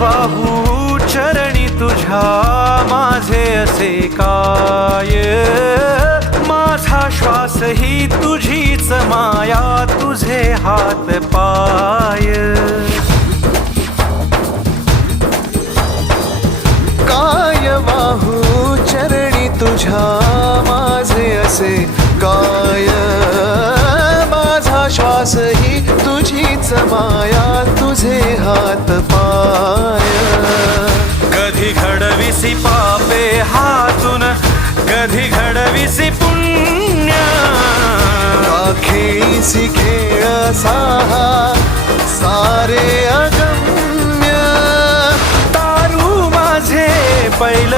वाहू चरणी तुझ्या माझे असे काय, माझा श्वास ही तुझीच माया, तुझे हात पाय. काय वाहू चरणी तुझ्या माझे असे काय, माझा श्वास ही तुझीच माया, तुझे हात पाय. कधी घडविसी पापे हातून, कधी घडविसी पुण्य, खेळीसी खेळ साहा सारे अगम्य. तारू माझे पैल